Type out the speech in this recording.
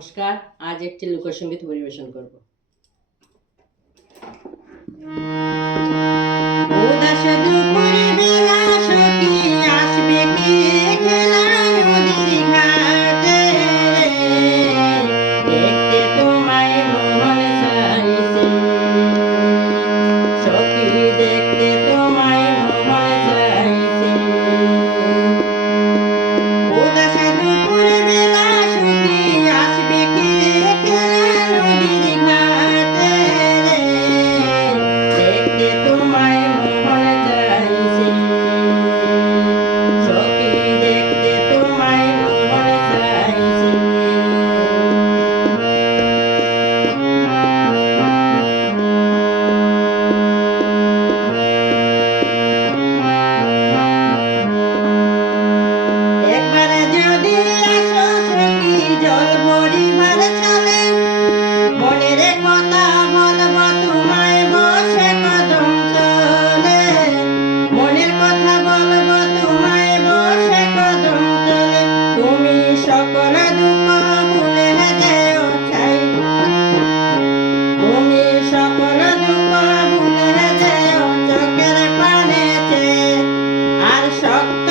নমস্কার, আজ একটি লোকসঙ্গীত পরিবেশন করব। উদাস দুপুরে বেলা সখী আসবে কে খেলায় নদীর ঘাটে, দেখতে তোমায় মন চাইছে সখী, দেখতে তোমায় মন চাইছে। উদাস দুপুরে বেলা সখী আসবে কে খেলায় নদীর ঘাটে, দেখতে তোমায় মন চাইছে সখী, দেখতে তোমায় মন চাইছে। একবার যদি আসো সখী জল ভরিবার ছলে, মনের কথা বলবো তোমায় বসে কদম তলে, মনের কথা বলবো তোমায় বসে কদম তলে। তুমি সকল দুঃখ ভুলে যেও ছাই, তুমি সকল দুঃখ ভুলে যেও চোখের পানে চেয়ে, আর শক্ত